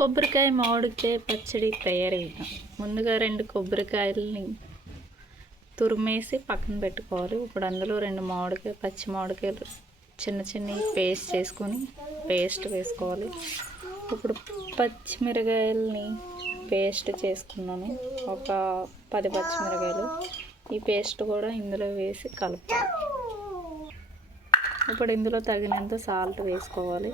కొబ్బరికాయ మామిడికాయ పచ్చడి తయారీ విధానం. ముందుగా 2 కొబ్బరికాయలని తురిమేసి పక్కన పెట్టుకోవాలి. ఇప్పుడు అందులో 2 మామిడికాయ పచ్చి మామిడికాయలు చిన్న చిన్నవి పేస్ట్ చేసుకొని పేస్ట్ వేసుకోవాలి. ఇప్పుడు పచ్చిమిరకాయలని పేస్ట్ చేసుకున్నాను, ఒక 10 పచ్చిమిరకాయలు. ఈ పేస్ట్ కూడా ఇందులో వేసి కలుపుకోవాలి. ఇప్పుడు ఇందులో తగినంత సాల్ట్ వేసుకోవాలి.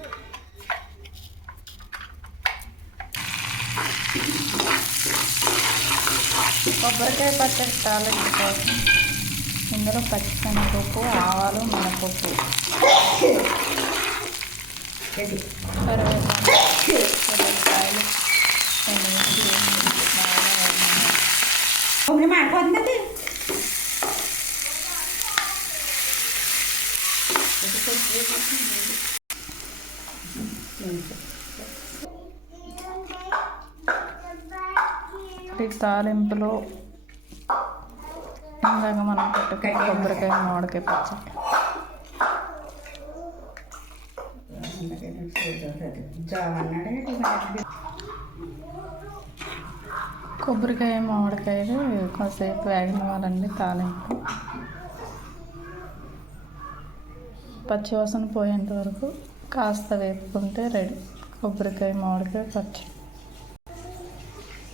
కొబ్బరికాయ పచ్చడి తాలింపు కోసం ఇందులో పచ్చిశనగపప్పు, ఆవాలు, మినపప్పు, కరివేపాకు, ఉల్లిపాయలు ఈ తాలింపులో ఇందాక మనం పెట్టుకున్న కొబ్బరికాయ మామిడికాయ పచ్చడి, కొబ్బరికాయ మామిడికాయలు కాసేపు వేగనివ్వాలండి. తాలింపు పచ్చివాసన పోయేంత వరకు కాస్త వేపుకుంటే రెడీ కొబ్బరికాయ మామిడికాయ పచ్చడి.